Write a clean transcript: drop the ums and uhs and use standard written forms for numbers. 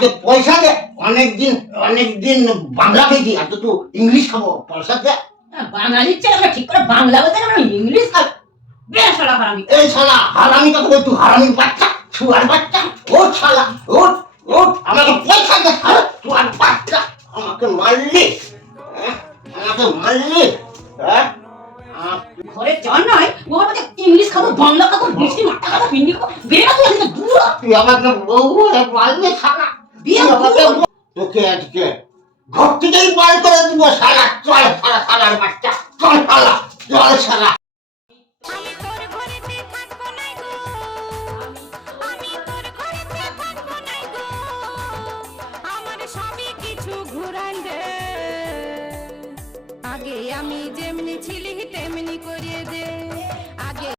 আমাকে পয়সা দে। অনেকদিন বাংলা খেয়েছি, আর তো ইংলিশ খাবো, পয়সা দে। বাঙালির ছেলে আমরা ঠিক করে বাংলা বলতে আমরা ইংলিশ খাবো। বেশ শালা হারামি। এই শালা হারামি কথা বল, তুই হারামির বাচ্চা, শুয়ার বাচ্চা। ওঠ শালা, ওঠ ওঠ, আমাকে পয়সা দে শালা, শুয়ার বাচ্চা। আমাকে মারলি, আমাকে মারলি, হ্যাঁ? ঘরে জন নয় ওর মধ্যে ইংলিশ খাবো, বাংলা খাবো, মিষ্টি মাথা খাবো, ভিন্ডি খাবো, বেড়া তুই এদিকে দূর হ। তুই আমাকে বউ বলে মারলি শালা, বিয়ে তুই আমাকে করবো। তোকে আজকে ঘর থেকেই বার করে দিব শালা। চল শালা, শালার বাচ্চা, চল শালা, চল শালা।